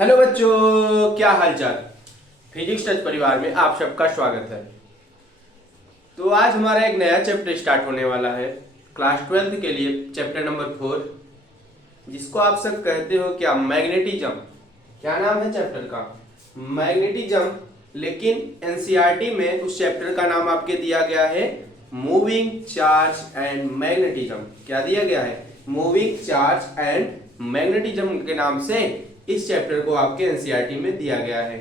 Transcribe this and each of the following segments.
Hello बच्चों, क्या हालचाल। फिजिक्स टच परिवार में आप सबका स्वागत है। तो आज हमारा एक नया चैप्टर स्टार्ट होने वाला है क्लास 12th के लिए, चैप्टर नंबर 4, जिसको आप सब कहते हो क्या, मैग्नेटिज्म। क्या नाम है चैप्टर का? मैग्नेटिज्म। लेकिन एनसीईआरटी में उस चैप्टर का नाम आपके दिया गया है मूविंग चार्ज एंड मैग्नेटिज्म। क्या दिया गया है? मूविंग चार्ज एंड मैग्नेटिज्म के नाम से इस चैप्टर को आपके एनसीईआरटी में दिया गया है।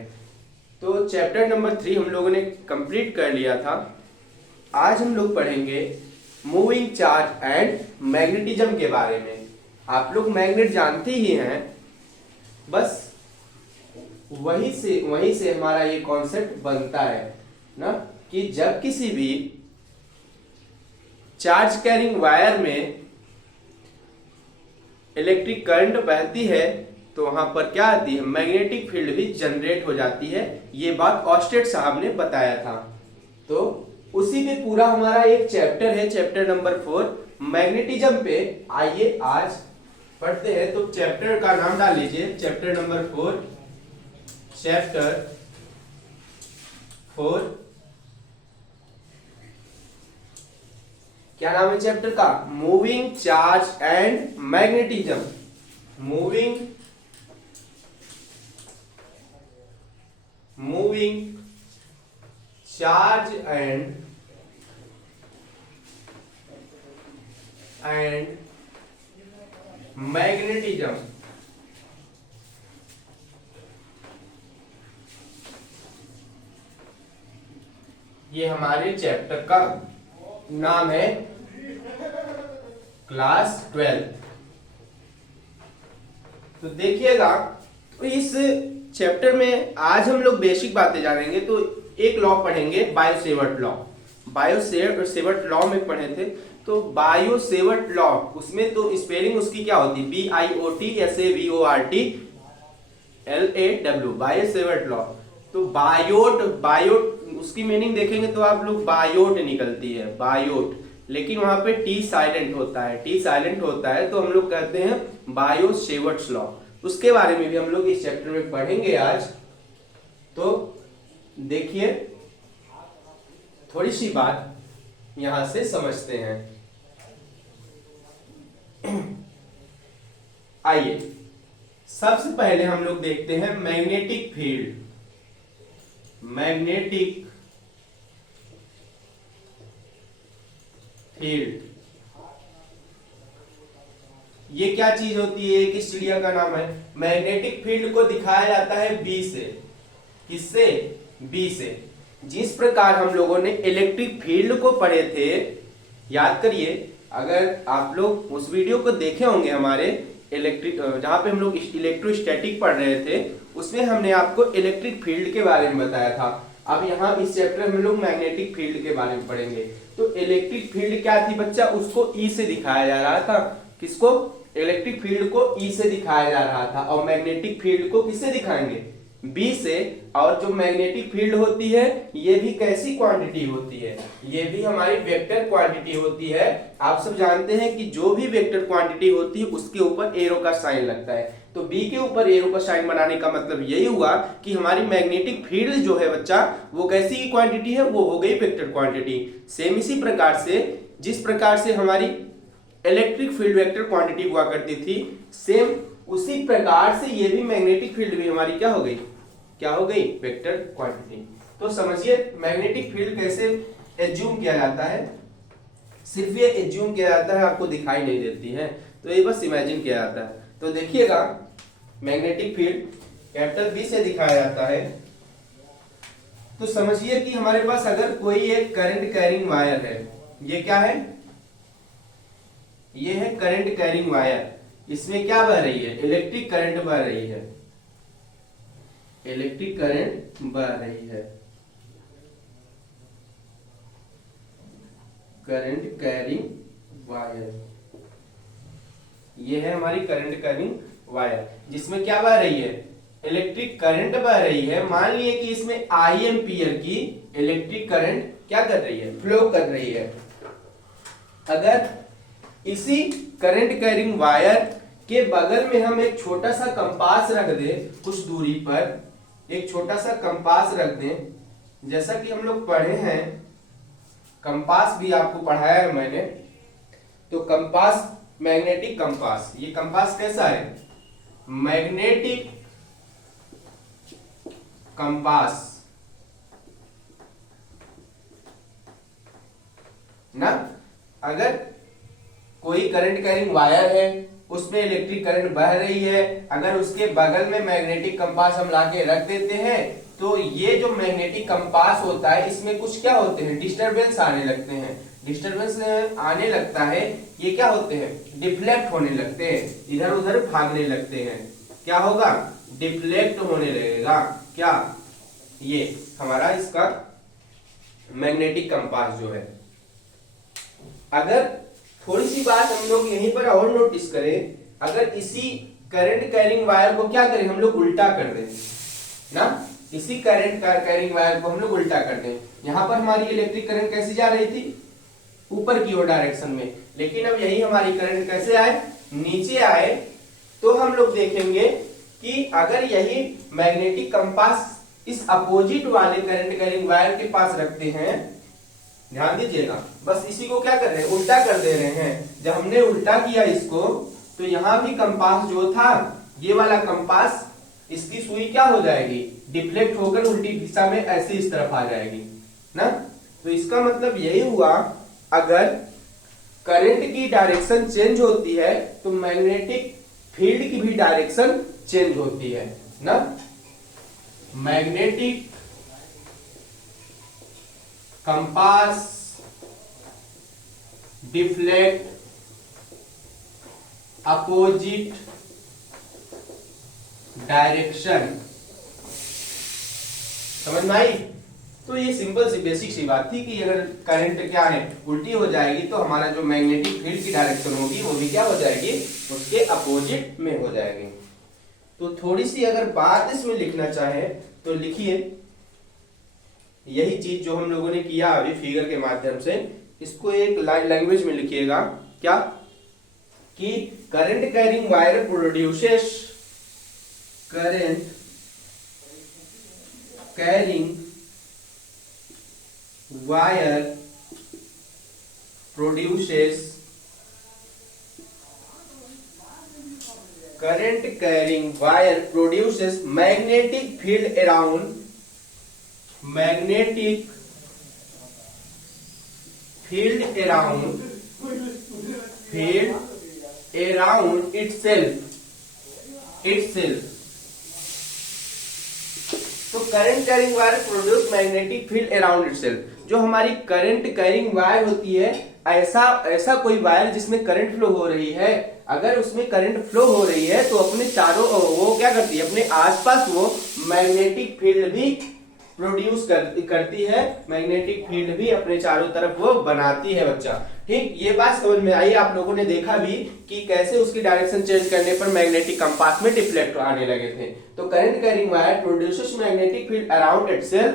तो चैप्टर नंबर 3 हम लोगों ने कंप्लीट कर लिया था। आज हम लोग पढ़ेंगे मूविंग चार्ज एंड मैग्नेटिज्म के बारे में। आप लोग मैग्नेट जानते ही हैं, बस वहीं से हमारा ये कॉन्सेप्ट बनता है ना, कि जब किसी भी चार्ज कैरिंग वायर में इलेक्ट्रिक करंट बहती है तो वहां पर क्या आती है, मैग्नेटिक फील्ड भी जनरेट हो जाती है। ये बात ऑस्टेड साहब ने बताया था। तो उसी पे पूरा हमारा एक चैप्टर है, चैप्टर नंबर 4 मैग्नेटिज्म पे। आइए आज पढ़ते हैं। तो चैप्टर का नाम डाल लीजिए, चैप्टर नंबर 4, चैप्टर 4। क्या नाम है चैप्टर का? Moving charge and magnetism. Moving charge and magnetism. ये हमारे चैप्टर का नाम है क्लास 12। तो देखिएगा, तो इस चैप्टर में आज हम लोग बेसिक बातें जानेंगे। तो एक लॉ पढ़ेंगे, बायो-सेवर्ट लॉ। बायो-सेवर्ट लॉ में पढ़े थे। तो बायो-सेवर्ट लॉ, उसमें तो स्पेलिंग उसकी क्या होती है? BIOTSAVORTLAW, Biot-Savart law. तो बायोट उसकी मीनिंग देखेंगे तो आप लोग बायोट निकलती है, बायोट। लेकिन वहां पे टी साइलेंट होता है, तो हम लोग कहते हैं बायो-सेवर्ट्स लॉ। उसके बारे में भी हम लोग इस चैप्टर में पढ़ेंगे आज। तो देखिए, थोड़ी सी बात यहां से समझते हैं। आइए सबसे पहले हम लोग देखते हैं मैग्नेटिक फील्ड। मैग्नेटिक फील्ड ये क्या चीज होती है? किस चिड़िया का नाम है? मैग्नेटिक फील्ड को दिखाया जाता है बी से। किससे? बी से। जिस प्रकार हम लोगों ने इलेक्ट्रिक फील्ड को पढ़े थे, याद करिए, अगर आप लोग उस वीडियो को देखे होंगे हमारे इलेक्ट्रिक, जहां पे हम लोग इलेक्ट्रोस्टैटिक पढ़ रहे थे, उसमें हमने आपको इलेक्ट्रिक फील्ड के बारे में बताया था। अब यहाँ इस चैप्टर में हम लोग मैग्नेटिक फील्ड के बारे में पढ़ेंगे। तो इलेक्ट्रिक फील्ड क्या थी बच्चा? उसको ई से दिखाया जा रहा था। किसको? इलेक्ट्रिक फील्ड को ई से दिखाया जा रहा था। और मैग्नेटिक फील्ड को किससे दिखाएंगे? बी से। और जो मैग्नेटिक फील्ड होती है, ये भी कैसी क्वांटिटी होती है? ये भी हमारी वेक्टर क्वांटिटी होती है। आप सब जानते हैं कि जो भी वेक्टर क्वांटिटी होती है उसके ऊपर एरो का साइन लगता है। तो बी के ऊपर एरो का साइन बनाने का मतलब यही हुआ कि हमारी मैग्नेटिक फील्ड जो है बच्चा, वो कैसी क्वांटिटी है? वो हो गई वेक्टर क्वांटिटी। सेम इसी प्रकार से, जिस प्रकार से हमारी इलेक्ट्रिक फील्ड वेक्टर क्वांटिटी हुआ करती थी, सेम उसी प्रकार से ये भी मैग्नेटिक फील्ड भी हमारी क्या हो गई? क्या हो गई? Vector quantity. तो समझिए मैग्नेटिक फील्ड कैसे एज्यूम किया जाता है। सिर्फ ये एज्यूम किया जाता है, आपको दिखाई नहीं देती है, तो ये बस इमेजिन किया जाता है। तो देखिएगा, मैग्नेटिक फील्ड कैपिटल बी से दिखाया जाता है। तो समझिए कि हमारे पास अगर कोई एक करंट कैरिंग वायर है, ये क्या है? ये है करंट कैरिंग वायर। इसमें क्या बह रही है? इलेक्ट्रिक करंट बह रही है। इलेक्ट्रिक करंट बह रही है। करंट कैरिंग वायर, ये है हमारी करंट कैरिंग वायर, जिसमें क्या बह रही है? इलेक्ट्रिक करंट बह रही है। मान लिए कि इसमें आई एम्पियर की इलेक्ट्रिक करंट क्या कर रही है? फ्लो कर रही है। अगर इसी करंट कैरिंग वायर के बगल में हम एक छोटा सा कंपास रख दें, कुछ दूरी पर एक छोटा सा कंपास रख दें, जैसा कि हम लोग पढ़े हैं, कंपास भी आपको पढ़ाया है मैंने। तो कंपास, मैग्नेटिक कंपास, ये कंपास कैसा है? मैग्नेटिक कंपास ना। अगर कोई करंट कैरिंग वायर है, उसमें इलेक्ट्रिक करंट बह रही है, अगर उसके बगल में मैग्नेटिक कंपास हम लाके रख देते हैं, तो ये जो मैग्नेटिक कंपास होता है, इसमें कुछ क्या होते हैं, डिस्टरबेंस आने लगते हैं। डिस्टर्बेंस आने लगता है, ये क्या होते हैं, डिफ्लेक्ट होने लगते हैं, इधर उधर भागने लगते हैं। क्या होगा, डिफ्लेक्ट होने लगेगा। क्या, ये हमारा इसका मैग्नेटिक कंपास जो है। अगर थोड़ी सी बात हम लोग यहीं पर और नोटिस करें, अगर इसी करंट कैरिंग वायर को क्या करें, हम लोग उल्टा कर दें ना, इसी करंट कैरिंग वायर को हम लोग उल्टा कर दें। यहां पर हमारी इलेक्ट्रिक करंट कैसी जा रही थी, ऊपर की ओर डायरेक्शन में, लेकिन अब यही हमारी करंट कैसे आए, नीचे आए। तो हम लोग देखेंगे कि अगर यही मैग्नेटिक कंपास इस अपोजिट वाले करंट कैरिंग वायर के पास रखते हैं, ध्यान दीजिएगा, बस इसी को क्या कर रहे हैं, उल्टा कर दे रहे हैं। जब हमने उल्टा किया इसको, तो यहां भी कंपास जो था, ये वाला कंपास, इसकी सुई क्या हो जाएगी, डिफ्लेक्ट होकर उल्टी दिशा में ऐसे इस तरफ आ जाएगी ना। तो इसका मतलब यही हुआ, अगर करंट की डायरेक्शन चेंज होती है, तो मैग्नेटिक फील्ड की भी डायरेक्शन चेंज होती है ना। Magnetic compass deflect opposite direction. समझ में आई? तो ये सिंपल सी बेसिक सी बात थी कि अगर करंट क्या है, उल्टी हो जाएगी, तो हमारा जो मैग्नेटिक फील्ड की डायरेक्शन होगी वो भी क्या हो जाएगी, उसके अपोजिट में हो जाएगी। तो थोड़ी सी अगर बात इसमें लिखना चाहे तो लिखिए, यही चीज जो हम लोगों ने किया अभी फिगर के माध्यम से, इसको एक लैंग्वेज में लिखिएगा। क्या, कि current carrying wire produces, current carrying wire produces, current carrying wire produces magnetic field around, magnetic field around, field around itself। तो current carrying wire produce magnetic field around itself. जो हमारी करंट कैरिंग वायर होती है, ऐसा कोई wire जिसमें current flow हो रही है, अगर उसमें करंट फ्लो हो रही है तो अपने चारों, वो क्या करती है, अपने आसपास वो मैग्नेटिक फील्ड भी प्रोड्यूस करती है, मैग्नेटिक फील्ड भी अपने चारों तरफ वो बनाती है बच्चा। ठीक, ये बात समझ में आई? आप लोगों ने देखा भी कि कैसे उसकी डायरेक्शन चेंज करने पर मैग्नेटिक कंपास में डिफ्लेक्ट आने लगे थे। तो current carrying wire produces magnetic field around itself.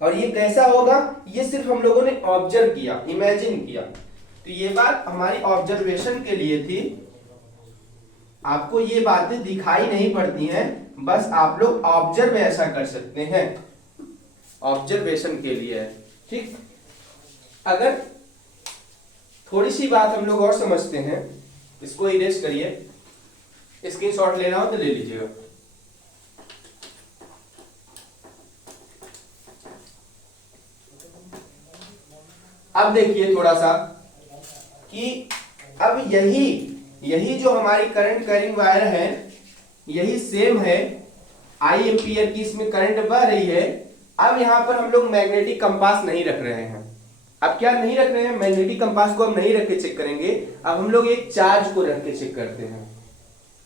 और ये कैसा होगा, ये सिर्फ हम लोगों ने ऑब्जर्व किया, इमेजिन किया। तो ये बात हमारी ऑब्जर्वेशन के लिए थी, आपको ये बातें दिखाई नहीं पड़ती हैं, बस आप लोग ऑब्जर्व ऐसा कर सकते हैं, ऑब्जर्वेशन के लिए। ठीक, अगर थोड़ी सी बात हम लोग और समझते हैं, इसको इरेज करिए, स्क्रीनशॉट लेना हो तो ले लीजिएगा। अब देखिए थोड़ा सा कि अब यही जो हमारी करंट कैरिंग वायर है, यही सेम है, आई एम्पियर की इसमें करंट बह रही है। अब यहां पर हम लोग मैग्नेटिक कंपास नहीं रख रहे हैं। अब क्या नहीं रख रहे हैं, मैग्नेटिक कंपास को हम नहीं रख के चेक करेंगे, अब हम लोग एक चार्ज को रख के चेक करते हैं।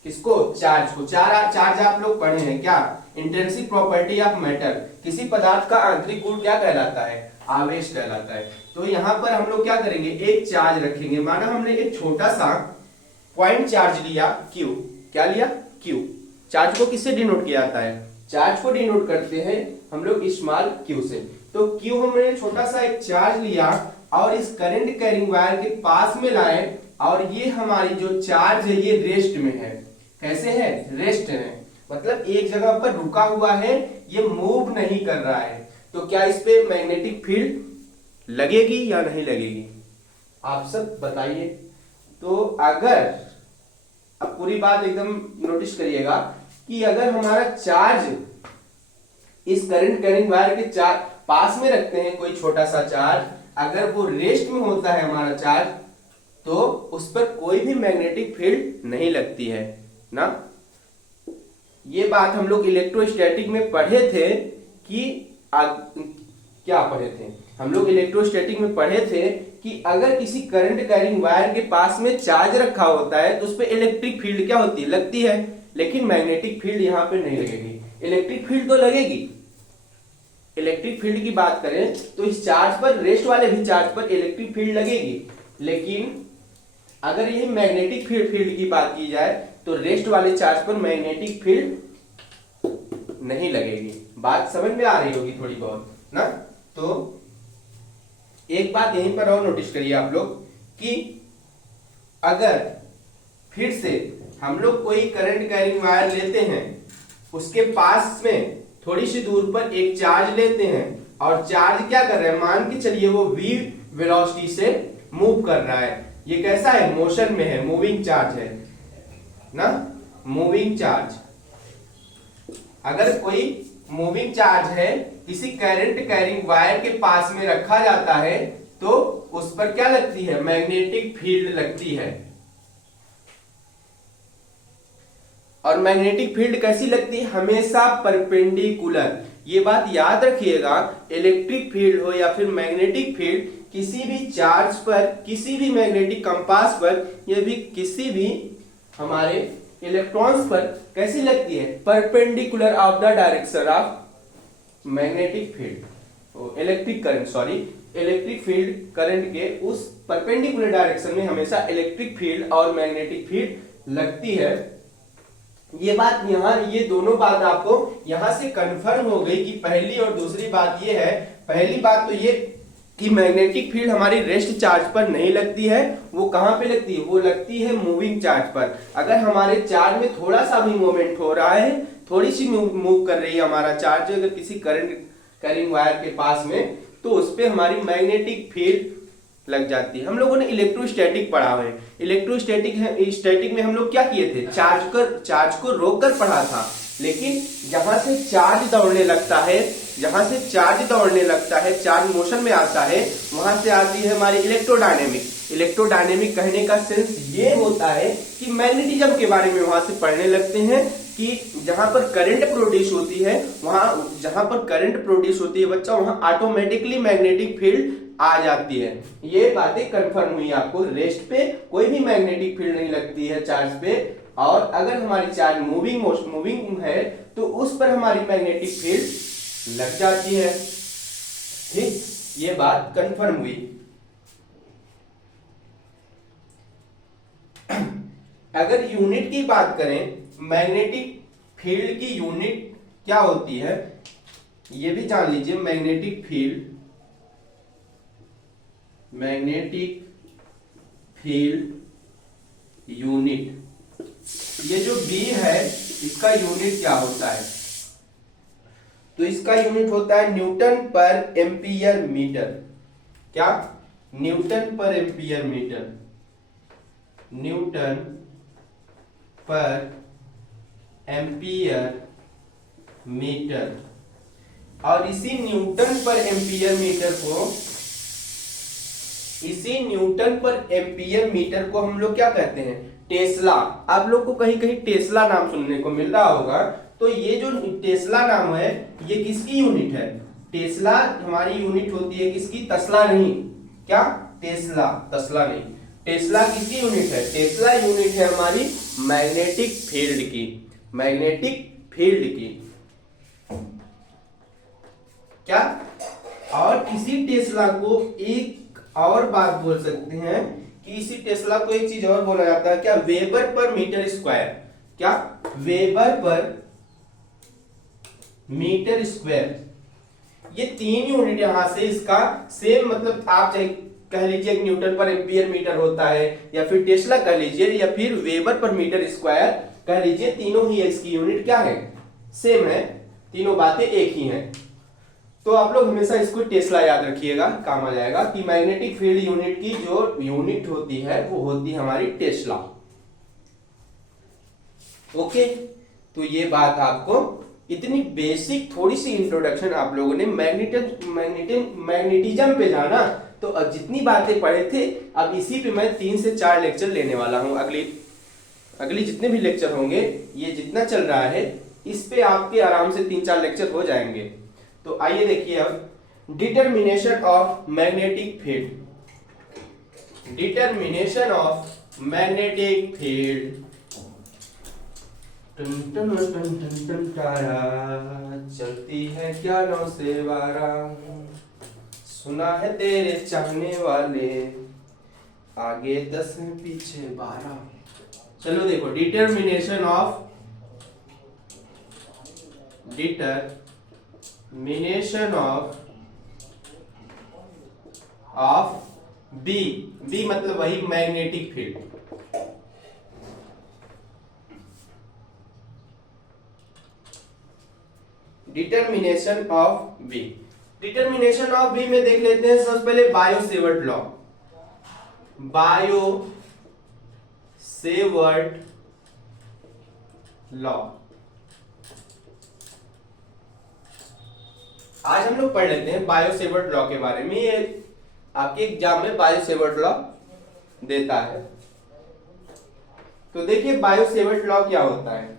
किसको, चार्ज को। चार्ज आप लोग पढ़े हैं क्या, इंट्रिंसिक प्रॉपर्टी ऑफ मैटर। किसी पदार्थ का आंतरिक गुण क्या कहलाता है, आवेश कहलाता है। तो यहाँ पर हम लोग क्या करेंगे, एक चार्ज रखेंगे। माना हमने एक छोटा सा पॉइंट चार्ज लिया Q, क्या लिया, Q। चार्ज को किससे डिनोट किया जाता है, चार्ज को डिनोट करते हैं हम लोग स्मॉल q से। तो Q हमने छोटा सा एक चार्ज लिया और इस करंट कैरिंग वायर के पास में लाए और ये हमारी जो चार्ज है ये रेस्ट में है। कैसे है? रेस्ट है, मतलब एक जगह पर रुका हुआ है, ये मूव नहीं कर रहा है। तो क्या इस पे मैग्नेटिक फील्ड लगेगी या नहीं लगेगी? आप सब बताइए। तो अगर, अब पूरी बात एकदम नोटिस करिएगा कि अगर हमारा चार्ज इस करंट कैरिंग वायर के चार्ज पास में रखते हैं, कोई छोटा सा चार्ज, अगर वो रेस्ट में होता है हमारा चार्ज, तो उस पर कोई भी मैग्नेटिक फील्ड नहीं लगती है ना। ये बात हम लोग इलेक्ट्रोस्टैटिक में पढ़े थे कि क्या पढ़े थे हम लोग? इलेक्ट्रोस्टैटिक में पढ़े थे कि अगर किसी करंट कैरिंग वायर के पास में चार्ज रखा होता है तो उस पर इलेक्ट्रिक फील्ड क्या होती है? लगती है, लेकिन मैग्नेटिक फील्ड यहाँ पे नहीं लगेगी। इलेक्ट्रिक फील्ड तो लगेगी। इलेक्ट्रिक फील्ड की बात करें तो इस चार्ज पर, रेस्ट वाले भी चार्ज पर इलेक्ट्रिक फील्ड लगेगी, लेकिन अगर यही मैग्नेटिक फील्ड की बात की जाए तो रेस्ट वाले चार्ज पर मैग्नेटिक फील्ड नहीं लगेगी। बात समझ में आ रही होगी थोड़ी बहुत ना। तो एक बात यहीं पर और नोटिस करिए आप लोग कि अगर फिर से हम लोग कोई करंट कैरिंग वायर लेते हैं, उसके पास में थोड़ी सी दूर पर एक चार्ज लेते हैं और चार्ज क्या कर रहा है? मान के चलिए वो v वेलोसिटी से मूव कर रहा है। ये कैसा है? मोशन में है, मूविंग चार्ज है ना, मूविंग चार्ज। अगर कोई मूविंग चार्ज है किसी करंट कैरिंग वायर के पास में रखा जाता है तो उस पर क्या लगती है? मैग्नेटिक फील्ड लगती है। और मैग्नेटिक फील्ड कैसी लगती है? हमेशा परपेंडिकुलर। ये बात याद रखिएगा, इलेक्ट्रिक फील्ड हो या फिर मैग्नेटिक फील्ड, किसी भी चार्ज पर, किसी भी मैग्नेटिक कंपास पर, या भी किसी भी हमारे इलेक्ट्रॉन्स पर कैसी लगती है? Perpendicular of the direction of magnetic field, electric current, sorry, electric field current के उस परपेंडिकुलर डायरेक्शन में हमेशा इलेक्ट्रिक फील्ड और मैग्नेटिक फील्ड लगती है। ये बात यहाँ, ये दोनों बात आपको यहां से कंफर्म हो गई कि पहली और दूसरी बात ये है। पहली बात तो ये कि मैग्नेटिक फील्ड हमारी रेस्ट चार्ज पर नहीं लगती है। वो कहां पे लगती है? वो लगती है मूविंग चार्ज पर। अगर हमारे चार्ज में थोड़ा सा भी मूवमेंट हो रहा है, थोड़ी सी मूव कर रही है हमारा चार्ज अगर किसी करंट कैरिंग वायर के पास में, तो उस पर हमारी मैग्नेटिक फील्ड लग जाती है। हम लोगों ने इलेक्ट्रोस्टैटिक पढ़ा है। स्टैटिक में हम लोग क्या किए थे? चार्ज को रोक कर पढ़ा था। लेकिन जहां से चार्ज दौड़ने लगता है, जहां से चार्ज दौड़ने लगता है, चार्ज मोशन में आता है, वहां से आती है हमारी इलेक्ट्रोडायनेमिक। इलेक्ट्रोडायनेमिक कहने का सेंस ये होता है कि मैग्नेटिज्म के बारे में वहां से पढ़ने लगते हैं कि जहां पर करंट प्रोड्यूस होती है, वहां जहां पर करंट प्रोड्यूस होती है बच्चा, वहां ऑटोमेटिकली मैग्नेटिक फील्ड आ जाती है। ये बातें कंफर्म हुई आपको। रेस्ट पे कोई भी मैग्नेटिक फील्ड नहीं लगती है चार्ज पे, और अगर हमारी चार्ज मूविंग है तो उस पर हमारी मैग्नेटिक फील्ड लग जाती है। ठीक, ये बात कंफर्म हुई। अगर यूनिट की बात करें, मैग्नेटिक फील्ड की यूनिट क्या होती है ये भी जान लीजिए। मैग्नेटिक फील्ड यूनिट, ये जो B है इसका यूनिट क्या होता है? तो इसका यूनिट होता है न्यूटन पर एम्पियर मीटर। क्या? न्यूटन पर एम्पियर मीटर। न्यूटन पर एम्पियर मीटर। और इसी न्यूटन पर एम्पियर मीटर को हम लोग क्या कहते हैं? टेस्ला। आप लोग को कहीं कहीं टेस्ला नाम सुनने को मिल रहा होगा। तो ये जो टेस्ला नाम है ये किसकी यूनिट है? टेस्ला हमारी यूनिट होती है किसकी? तस्ला नहीं। क्या? टेस्ला, तस्ला नहीं। टेस्ला किसकी यूनिट है? टेस्ला यूनिट है हमारी मैग्नेटिक फील्ड की। मैग्नेटिक फील्ड की क्या? और इसी टेस्ला को एक और बात बोल सकते हैं कि इसी टेस्ला को एक चीज और बोला जाता है। क्या? Weber per metre square. क्या? Weber per metre square. ये तीन यूनिट यहां से इसका सेम, मतलब आप चाहे कह लीजिए न्यूटन पर एम्पियर मीटर होता है, या फिर टेस्ला कह लीजिए, या फिर वेबर पर मीटर स्क्वायर कह लीजिए, तीनों ही इसकी यूनिट क्या है, सेम है, तीनों बातें एक ही हैं। तो आप लोग हमेशा इसको टेस्ला याद रखिएगा, काम आ जाएगा कि मैग्नेटिक फील्ड यूनिट की जो यूनिट होती है वो होती है हमारी टेस्ला। ओके, तो ये बात आपको इतनी बेसिक थोड़ी सी इंट्रोडक्शन आप लोगों ने मैग्नेटिज्म पे जाना, तो अब जितनी बातें पढ़े थे अब इसी पे मैं 3 से 4 लेक्चर लेने वाला हूं। अगली जितने भी लेक्चर होंगे, ये जितना चल रहा है इस पे आपके आराम से 3-4 लेक्चर हो जाएंगे। तो आइए देखिए अब determination of magnetic field. Determination of magnetic field. टन टन टन टन टन तारा चलती है क्या 9 से 12, सुना है तेरे चाहने वाले, आगे 10 पीछे 12। चलो देखो, डिटर्मिनेशन ऑफ बी मतलब वही magnetic field. Determination of B में देख लेते हैं सबसे पहले बायो सेवर्ट लॉ। आज हम लोग पढ़ लेते हैं बायो सेवर्ट लॉ के बारे में। ये आपके एग्जाम में बायो सेवर्ट लॉ देता है। तो देखिए बायो सेवर्ट लॉ क्या होता है।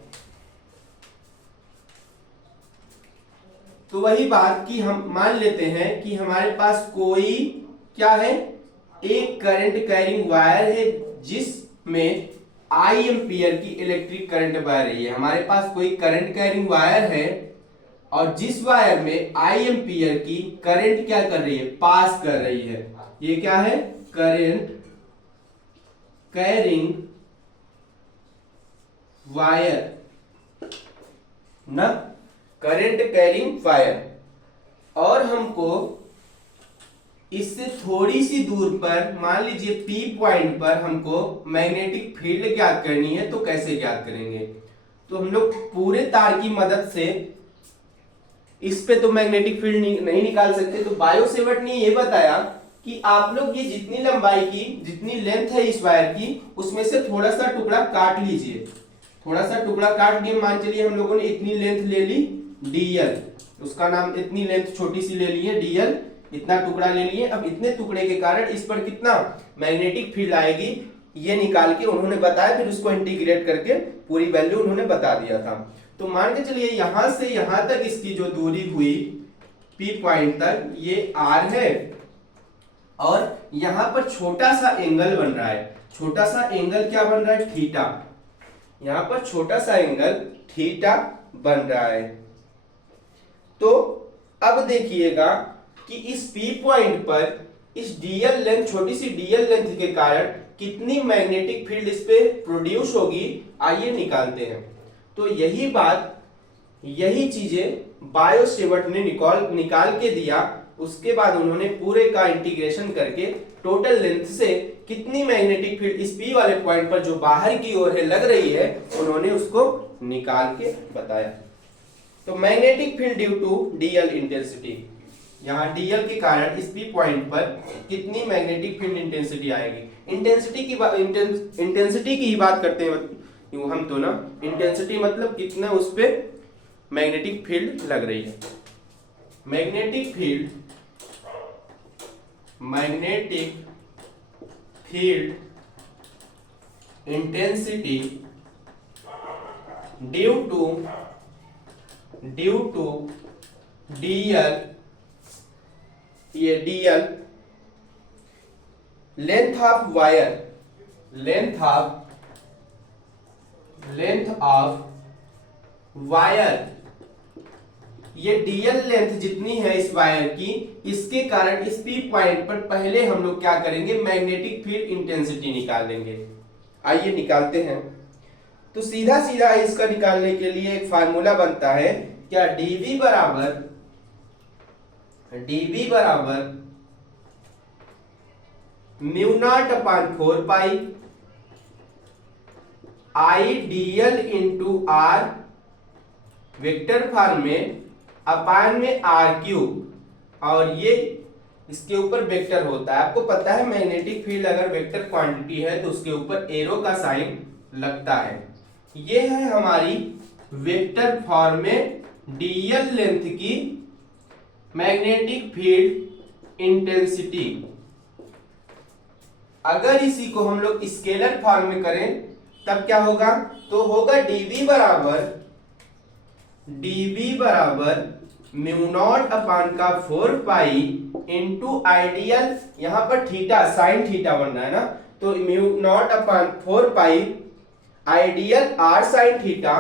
तो वही बात कि हम मान लेते हैं कि हमारे पास कोई क्या है, एक करंट कैरिंग वायर है जिसमें आई एम्पियर की इलेक्ट्रिक करंट बह रही है। हमारे पास कोई करंट कैरिंग वायर है और जिस वायर में आई एम्पियर की करंट क्या कर रही है, पास कर रही है। ये क्या है, करंट कैरिंग वायर ना, करंट कैरिंग वायर। और हमको इससे थोड़ी सी दूर पर, मान लीजिए P पॉइंट पर हमको मैग्नेटिक फील्ड ज्ञात करनी है। तो कैसे ज्ञात करेंगे, तो हम लोग पूरे तार की मदद से, इस पे तो मैग्नेटिक फील्ड नहीं निकाल सकते, तो बायो सेवर्ट ने ये बताया कि आप लोग ये जितनी लंबाई की, जितनी लेंथ है इस वायर की, उसमें से थोड़ा सा टुकड़ा काट लीजिए। थोड़ा सा टुकड़ा काट के मान चलिए हम लोगों ने इतनी लेंथ ले ली dl, उसका नाम, इतनी लेंथ छोटी सी ले ली है dl, इतना टुकड़ा ले लिए। अब इतने टुकड़े के कारण इस पर कितना मैग्नेटिक फील्ड आएगी ये निकाल के उन्होंने बताया, फिर उसको इंटीग्रेट करके पूरी वैल्यू उन्होंने बता दिया था। तो मान के चलिए यहां से यहां तक इसकी जो दूरी हुई P पॉइंट तक, ये r है, और यहां पर छोटा सा एंगल बन रहा है। छोटा सा एंगल क्या बन रहा है, थीटा। यहां पर छोटा सा एंगल थीटा बन रहा है। तो अब देखिएगा कि इस P पॉइंट पर इस dl लेंथ, छोटी सी dl लेंथ के कारण कितनी मैग्नेटिक फील्ड इस पे प्रोड्यूस होगी, आइए निकालते हैं। तो यही बात, यही चीजें बायो सेवर्ट ने निकाल के दिया। उसके बाद उन्होंने पूरे का इंटीग्रेशन करके टोटल लेंथ से कितनी मैग्नेटिक फील्ड इस P वाले पॉइंट पर जो बाहर की ओर है लग रही है, उन्होंने उसको निकाल के बताया। तो magnetic field due to dl intensity, यहाँ dl के कारण इस P पॉइंट पर कितनी मैग्नेटिक फील्ड इंटेंसिटी आएगी। इंटेंसिटी की ही बात करते हैं हम तो ना। इंटेंसिटी मतलब कितना उस पे मैग्नेटिक फील्ड लग रही है। Magnetic field intensity due to dl, ये dl लेंथ ऑफ वायर, ये dl लेंथ जितनी है इस वायर की, इसके कारण इस P पॉइंट पर पहले हम लोग क्या करेंगे, मैग्नेटिक फील्ड इंटेंसिटी निकाल लेंगे। आइए निकालते हैं। तो सीधा सीधा इसका निकालने के लिए एक फार्मूला बनता है, क्या, dv बराबर mu naught upon 4 pi I dl into r vector form में अपान में आर क्यूब, और ये इसके ऊपर वेक्टर होता है। आपको पता है मैग्नेटिक फील्ड अगर वेक्टर क्वांटिटी है तो उसके ऊपर एरो का साइन लगता है। ये है हमारी वेक्टर फॉर्म में dl लेंथ की मैग्नेटिक फील्ड इंटेंसिटी। अगर इसी को हम लोग स्केलर फॉर्म में करें तब क्या होगा, तो होगा dv बराबर म्यू नॉट अपान का 4 पाई इंटू आइडियल, यहां पर थीटा साइन थीटा बन रहा है ना, तो mu naught upon 4 pi ideal r sine theta,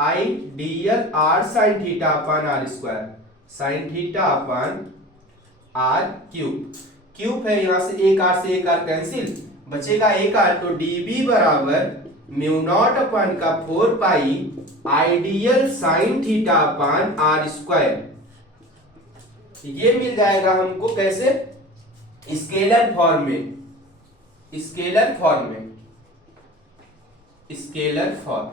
ideal r sine theta upon are square, sine theta upon r cube. Cube है, यहां से एक आर कैंसिल, बचेगा एक आर, तो dv बराबर म्यू नॉट अपान का 4 pi ideal sine theta upon are square. ये मिल जाएगा हमको कैसे, स्केलर फॉर्म में, स्केलर फॉर्म में, स्केलर फॉर्म।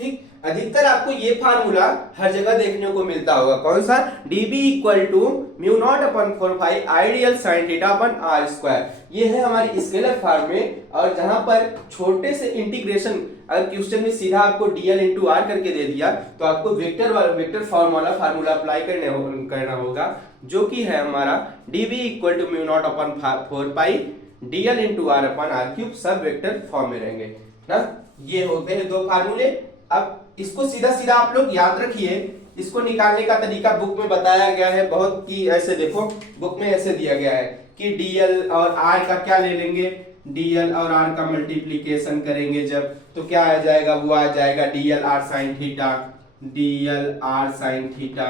ठीक, अधिकतर आपको ये फार्मूला हर जगह देखने को मिलता होगा, कौन सा, dv equal to mu naught upon 4 pi ideal sine theta upon r square. ये है हमारी स्केलर फॉर्म में, और जहां पर छोटे से इंटीग्रेशन अगर क्वेश्चन में सीधा आपको dl इंटू आर करके दे दिया तो आपको वेक्टर फॉर्म वाला फार्मूला अप्लाई करना होगा, जो कि है हमारा dv equal to mu naught upon 4 pi dl into r upon r cube, सब वेक्टर फॉर्म में रहेंगे ना। ये होते हैं दो फार्मूले। अब इसको सीधा सीधा आप लोग याद रखिए, इसको निकालने का तरीका बुक में बताया गया है, बहुत ही ऐसे देखो बुक में ऐसे दिया गया है कि dl और r का क्या ले लेंगे, dl और r का मल्टीप्लीकेशन करेंगे जब, तो क्या आ जाएगा, वो आ जाएगा dl r sin theta, dl r sin theta,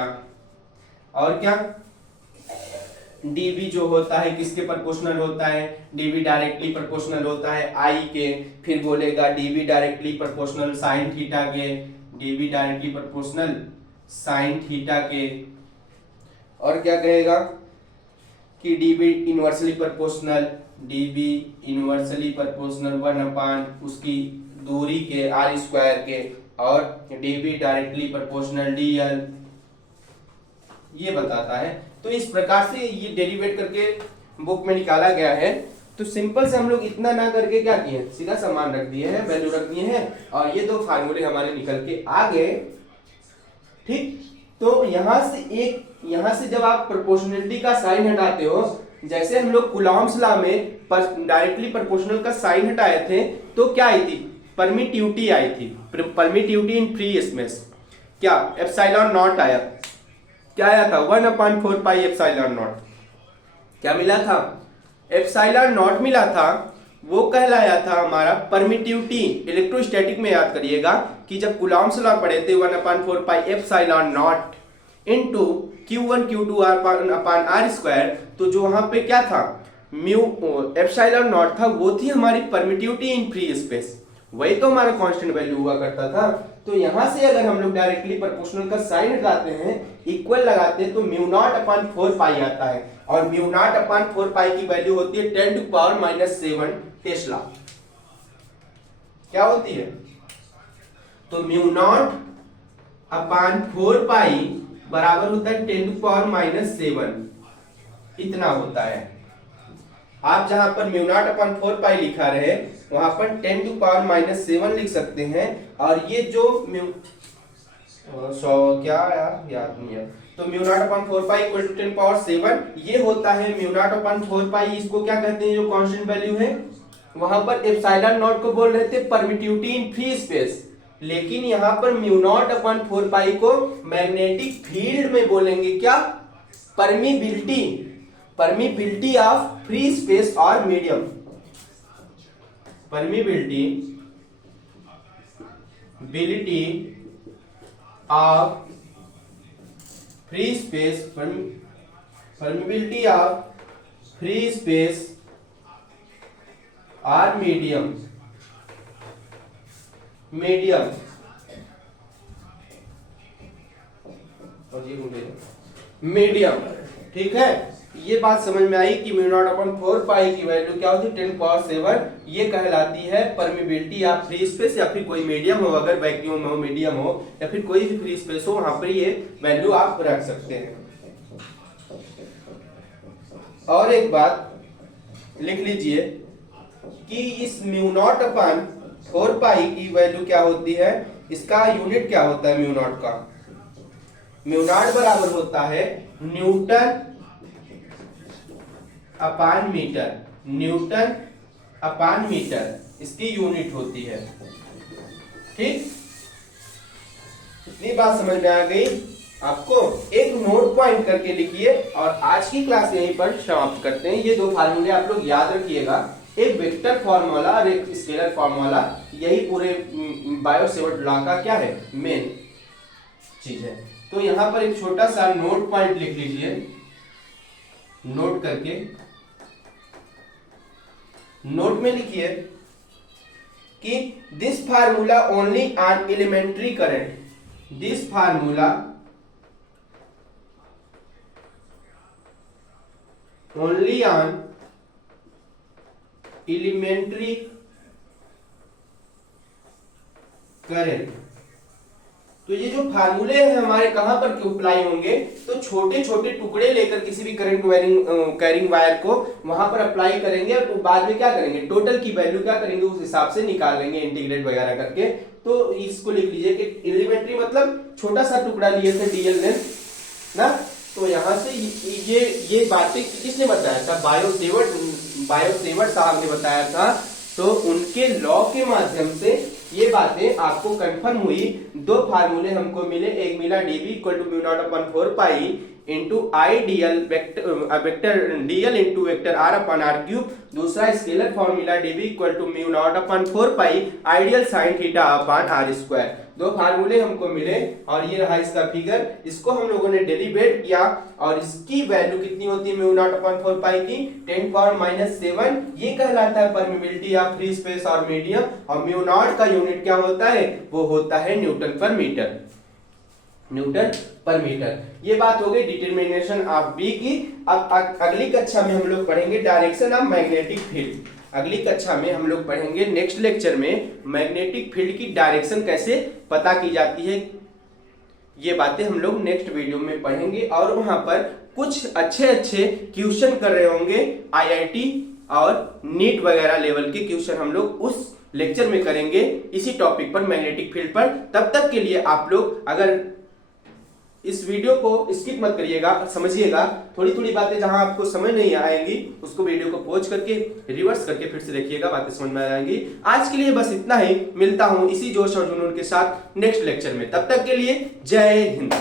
और क्या dv जो होता है किसके प्रोपोर्शनल होता है, dv डायरेक्टली प्रोपोर्शनल होता है i के, फिर बोलेगा dv directly proportional sin theta के, dv directly proportional sin theta के, और क्या कहेगा कि dv inversely proportional, dv inversely proportional 1 अपान उसकी दूरी के r स्क्वायर के, और dv डायरेक्टली प्रोपोर्शनल dl, ये बताता है। तो इस प्रकार से ये डेरिवेट करके बुक में निकाला गया है। तो सिंपल से हम लोग इतना ना करके क्या किए, सीधा सामान रख दिए हैं, वैल्यू रख दिए हैं, और ये दो फार्मूले हमारे निकल के आ गए। ठीक, तो यहां से जब आप प्रोपोर्शनलिटी का साइन हटाते हो, जैसे हम लोग कूलॉम्स लॉ में डायरेक्टली प्रोपोर्शनल का साइन हटाए थे तो क्या आई थी, परमिटिविटी आई थी, परमिटिविटी इन फ्री स्पेस, क्या एप्सिलॉन नॉट आया, क्या आया था 1/4 पाई एप्सिलॉन नॉट, क्या मिला था, एप्सिलॉन नॉट मिला था, वो कहलाया था हमारा परमिटिविटी। इलेक्ट्रोस्टैटिक में याद करिएगा कि जब कूलॉम्स लॉ पढ़े थे 1/4 pi epsilon not into q1 q2 upon r square, तो जो वहां पे क्या था म्यू एप्सिलॉन नॉट था, वो थी हमारी परमिटिविटी इन फ्री स्पेस, वही तो हमारा कांस्टेंट वैल्यू हुआ करता था। तो यहां से अगर हम लोग डायरेक्टली प्रोपोर्शनल का साइन हटाते हैं, इक्वल लगाते हैं, तो म्यू नॉट अपान 4 पाई आता है, और म्यू नॉट अपान 4 पाई की वैल्यू होती है 10⁻⁻7 टेस्ला। क्या होती है, तो म्यू नॉट अपान 4 पाई बराबर होता है 10⁻⁻7, इतना होता है। आप जहां पर म्यू नॉट अपॉन 4 पाई लिखा रहे वहां पर 10⁻⁻7 लिख सकते हैं, और ये जो क्या याद नहीं है, तो mu naught upon 4 pi equal to 10⁻7, ये होता है म्यू नॉट अपॉन 4 पाई। इसको क्या कहते हैं, जो कांस्टेंट वैल्यू है, वहां पर एप्सिलॉन नॉट को बोल रहे थे परमिटिविटी इन फ्री स्पेस, लेकिन यहां पर म्यू नॉट अपॉन 4 पाई को मैग्नेटिक फील्ड में बोलेंगे क्या, permeability, permeability of free space और medium, permeability bility of free space, permeability of free space और मीडियम, मीडियम मीडियम, ठीक है। ये बात समझ में आई कि म्यू नॉट अपॉन 4 पाई की वैल्यू क्या होती है 10 पावर 7, ये कहलाती है परमिबिलिटी या फ्री स्पेस, या फिर कोई मीडियम हो, अगर वैक्यूम हो, मीडियम हो, या फिर कोई भी फ्री स्पेस हो, वहां पर ये वैल्यू आप रख सकते हैं। और एक बात लिख लीजिए कि इस म्यू नॉट अपॉन 4 पाई की वैल्यू क्या होती है, इसका यूनिट क्या होता है म्यू नॉट का। म्यू नॉट बराबर होता है न्यूटन अपान मीटर, न्यूटन अपान मीटर इसकी यूनिट होती है। ठीक, इतनी बात समझ में आ गई आपको। एक नोट पॉइंट करके लिखिए और आज की क्लास यहीं पर समाप्त करते हैं। ये दो फार्मूले आप लोग याद रखिएगा, एक वेक्टर फॉर्मूला और एक स्केलर फॉर्मूला, यही पूरे बायो-सेवर्ट लॉ का क्या है मेन चीज है। तो यहां पर एक छोटा सा नोट पॉइंट लिख लीजिए, नोट करके नोट में लिखिए कि this formula only on elementary current, this formula only on elementary current. तो ये जो फार्मूले हैं हमारे कहां पर अप्लाई होंगे, तो छोटे छोटे टुकड़े लेकर किसी भी करंट कैरिंग वायर को वहां पर अप्लाई करेंगे और तो बाद में क्या करेंगे, टोटल की वैल्यू क्या करेंगे उस हिसाब से निकाल लेंगे इंटीग्रेट वगैरह करके। तो इसको लिख लीजिए कि एलिमेंट्री मतलब छोटा सा टुकड़ा लिए थे डीएल लेंथ ना। तो यहां से ये बातें किसने बताया था, बायो-सेवर्ट साहब ने बताया था। तो उनके लॉ के माध्यम से ये बातें आपको कंफर्म हुई। दो फार्मूले हमको मिले, एक मिला dv equal to mu naught upon 4 pi into I DL vector DL into vector R upon R cube, दूसरा scalar formula dv equal to mu naught upon 4 pi ideal sine theta upon R square. दो फार्मूले हमको मिले और ये रहा इसका figure. इसको हम लोगों ने डेरिवेट किया और इसकी वैल्यू कितनी होती है म्यू नॉट अपॉन 4 पाई की 10 पावर -7। ये कहलाता है परमिबिलिटी या फ्री स्पेस और मीडियम। और म्यू नॉट का यूनिट क्या होता है, वो होता है न्यूटन पर मीटर, न्यूटन पर मीटर। ये बात हो गई डिटरमिनेशन ऑफ बी की। अब अगली कक्षा में हम लोग पढ़ेंगे डायरेक्शन ऑफ मैग्नेटिक फील्ड। अगली कक्षा में हम लोग पढ़ेंगे नेक्स्ट लेक्चर में मैग्नेटिक फील्ड की डायरेक्शन कैसे पता की जाती है। ये बातें हम लोग नेक्स्ट वीडियो में पढ़ेंगे और वहां पर कुछ अच्छे क्वेश्चन कर रहे होंगे, आईआईटी और नीट वगैरह लेवल के क्वेश्चन हम लोग उस लेक्चर में करेंगे इसी टॉपिक पर, मैग्नेटिक फील्ड पर। तब तक के लिए आप लोग अगर इस वीडियो को स्किप मत करिएगा, समझिएगा। थोड़ी थोड़ी बातें जहां आपको समझ नहीं आएंगी उसको वीडियो को पॉज करके रिवर्स करके फिर से देखिएगा, बातें समझ में आएंगी। आज के लिए बस इतना ही, मिलता हूं इसी जोश और जुनून के साथ नेक्स्ट लेक्चर में। तब तक के लिए जय हिंद।